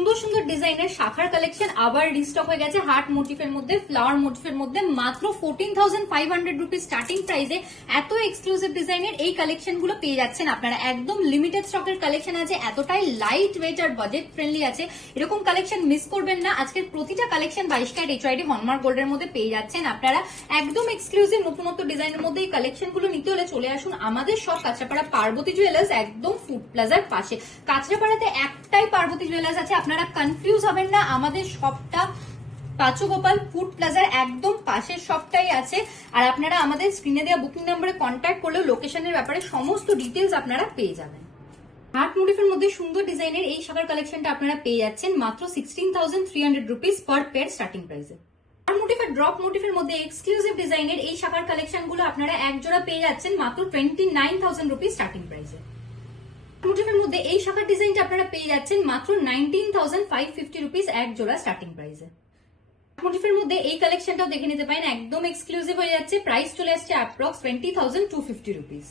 সুন্দর সুন্দর ডিজাইনের শাখার কালেকশন আবার রিস্টক হয়ে গেছে হার্ট মোটিফের মধ্যে, ফ্লাওয়ার মোটিফের মধ্যে, মাত্র 14,500 রুপিস স্টার্টিং প্রাইসে এত এক্সক্লুসিভ ডিজাইনের এই কালেকশন গুলো পেয়ে যাচ্ছেন আপনারা। একদম লিমিটেড স্টকের কালেকশন আছে, এতটাই লাইট ওয়েট আর বাজেট ফ্রেন্ডলি আছে, এরকম কালেকশন মিস করবেন না। আজকের প্রতিটা কালেকশন 22 ক্যারেট HYD হলমার্ক গোল্ডের মধ্যে পেয়ে যাচ্ছেন আপনারা। একদম এক্সক্লুসিভ নতুনত্ব ডিজাইনের মধ্যে এই কালেকশন গুলো নিতে হলে চলে আসুন আমাদের সব কাঁচরাপাড়া পার্বতী জুয়েলার্স, একদম ফুড প্লাজার পাশে। কাঁচরাপাড়াতে একটাই পার্বতী জুয়েলার্স আছে, আপনারা কনফিউজ হবেন না, আমাদের সবটা পাঁচগোপাল ফুড প্লাজার একদম পাশের সবটাই আছে। আর আপনারা আমাদের স্ক্রিনে দেওয়া বুকিং নাম্বারে কন্ট্যাক্ট করলেও লোকেশনের ব্যাপারে সমস্ত ডিটেলস আপনারা পেয়ে যাবেন। হার্ট মোটিফের মধ্যে সুন্দর ডিজাইনের এই শাখার কালেকশনটা আপনারা পেয়ে যাচ্ছেন মাত্র 16,300 রুপিস পার পেয়ার স্টার্টিং প্রাইসে। ড্রপ মোটিফের মধ্যে এক্সক্লুসিভ ডিজাইনের এই শাখার কালেকশন গুলো আপনারা এক জোড়া পেয়ে যাচ্ছেন মাত্র 29,000 রুপিস স্টার্টিং প্রাইসে। মোটিফের মধ্যে এই শাখার ডিজাইনটা আপনারা পেয়ে যাচ্ছেন মাত্র 19,550 রুপিস এক জোড়া স্টার্টিং প্রাইসে। মোটিফের মধ্যে এই কালেকশনটাও দেখে নিতে পারেন, একদম এক্সক্লুসিভ হয়ে যাচ্ছে, প্রাইস চলে আসছে অ্যাপ্রক্স 20,250 রুপিস।